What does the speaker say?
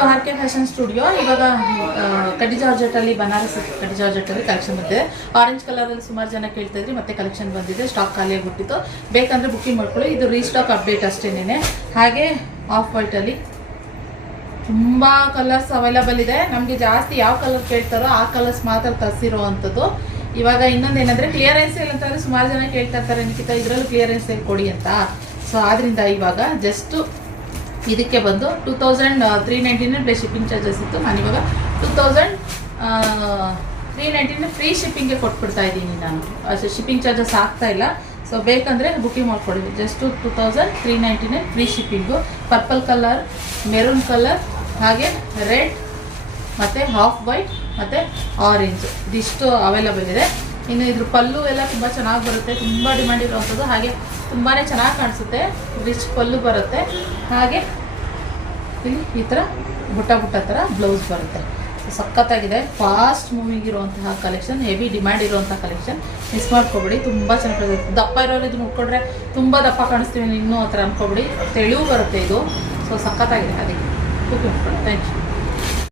To RK fashion studio. ಇವಾಗ ಕಡ್ಡಿ ಜಾರ್ಜೆಟಲ್ಲಿ ಬನಾರಸ್ ಕಡ್ಡಿ ಜಾರ್ಜೆಟಲ್ಲಿ ಕಲೆಕ್ಷನ್ ಬಂದಿದೆ. ಆರೆಂಜ್ ಕಲರಲ್ಲಿ ಸುಮಾರು ಜನ ಕೇಳ್ತಾ ಇದ್ರಿ, ಮತ್ತೆ ಕಲೆಕ್ಷನ್ ಬಂದಿದೆ. ಸ್ಟಾಕ್ ಖಾಲಿಯಾಗಿಬಿಟ್ಟಿತ್ತು, ಬೇಕಂದರೆ ಬುಕ್ಕಿಂಗ್ ಮಾಡ್ಕೊಳ್ಳಿ. ಇದು ರೀಸ್ಟಾಕ್ ಅಪ್ಡೇಟ್ ಅಷ್ಟೇನೆ. ಹಾಗೆ ಆಫ್ ವೈಟಲ್ಲಿ ತುಂಬ ಕಲರ್ಸ್ ಅವೈಲಬಲ್ ಇದೆ. ನಮಗೆ ಜಾಸ್ತಿ ಯಾವ ಕಲರ್ ಕೇಳ್ತಾರೋ ಆ ಕಲರ್ಸ್ ಮಾತ್ರ ತರಿಸಿರೋ ಅಂಥದ್ದು. ಇವಾಗ ಇನ್ನೊಂದು ಏನಂದರೆ ಕ್ಲಿಯರೆನ್ಸ್ ಸೇಲ್ ಅಂತಂದರೆ ಸುಮಾರು ಜನ ಕೇಳ್ತಾ ಇರ್ತಾರೆ, ನಿಖಿತಾ ಇದರಲ್ಲೂ ಕ್ಲಿಯರೆನ್ಸ್ ಸೇಲ್ ಕೊಡಿ ಅಂತ. ಸೊ ಆದ್ದರಿಂದ ಇವಾಗ ಜಸ್ಟು ಇದಕ್ಕೆ ಬಂದು 2399 ಪ್ಲಸ್ ಶಿಪ್ಪಿಂಗ್ ಚಾರ್ಜಸ್ ಇತ್ತು. ನಾನಿವಾಗ 2399 ಫ್ರೀ ಶಿಪ್ಪಿಂಗ್ಗೆ ಕೊಟ್ಬಿಡ್ತಾ ಇದ್ದೀನಿ. ನಾನು ಅಷ್ಟು ಶಿಪ್ಪಿಂಗ್ ಚಾರ್ಜಸ್ ಆಗ್ತಾ ಇಲ್ಲ. ಸೊ ಬೇಕಂದರೆ ಬುಕ್ಕಿಂಗ್ ಮಾಡ್ಕೊಳ್ಳಿ. Just 2399 free shipping. Purple colour, maroon colour, ಹಾಗೆ ರೆಡ್ ಮತ್ತು ಹಾಫ್ ವೈಟ್ ಮತ್ತು ಆರೆಂಜ್ ಇದಿಷ್ಟು ಅವೈಲಬಲ್ ಇದೆ. ಇನ್ನು ಇದ್ರ ಪಲ್ಲು ಎಲ್ಲ ತುಂಬ ಚೆನ್ನಾಗಿ ಬರುತ್ತೆ, ತುಂಬ ಡಿಮ್ಯಾಂಡ್ ಇರುವಂಥದ್ದು. ಹಾಗೆ ತುಂಬಾ ಚೆನ್ನಾಗಿ ಕಾಣಿಸುತ್ತೆ, ರಿಚ್ ಪಲ್ಲು ಬರುತ್ತೆ. ಹಾಗೆ ಇಲ್ಲಿ ಈ ಥರ ಬುಟ್ಟ ಥರ ಬ್ಲೌಸ್ ಬರುತ್ತೆ. ಸಖತ್ತಾಗಿದೆ, ಫಾಸ್ಟ್ ಮೂವಿಂಗ್ ಇರುವಂತಹ ಕಲೆಕ್ಷನ್, ಹೆವಿ ಡಿಮ್ಯಾಂಡ್ ಇರುವಂಥ ಕಲೆಕ್ಷನ್. ಮಿಸ್ ಮಾಡ್ಕೊಬೇಡಿ, ತುಂಬ ಚೆನ್ನಾಗಿ ದಪ್ಪ ಇರೋರು ಇದನ್ನು ಉಟ್ಕೊಂಡ್ರೆ ತುಂಬ ದಪ್ಪ ಕಾಣಿಸ್ತೀವಿ ಇನ್ನೂ ಆ ಥರ ಅಂದ್ಕೊಬೇಡಿ. ತೆಳು ಬರುತ್ತೆ ಇದು. ಸೊ ಸಖತ್ತಾಗಿದೆ, ಅದಕ್ಕೆ ಓಕೆ. Thank you.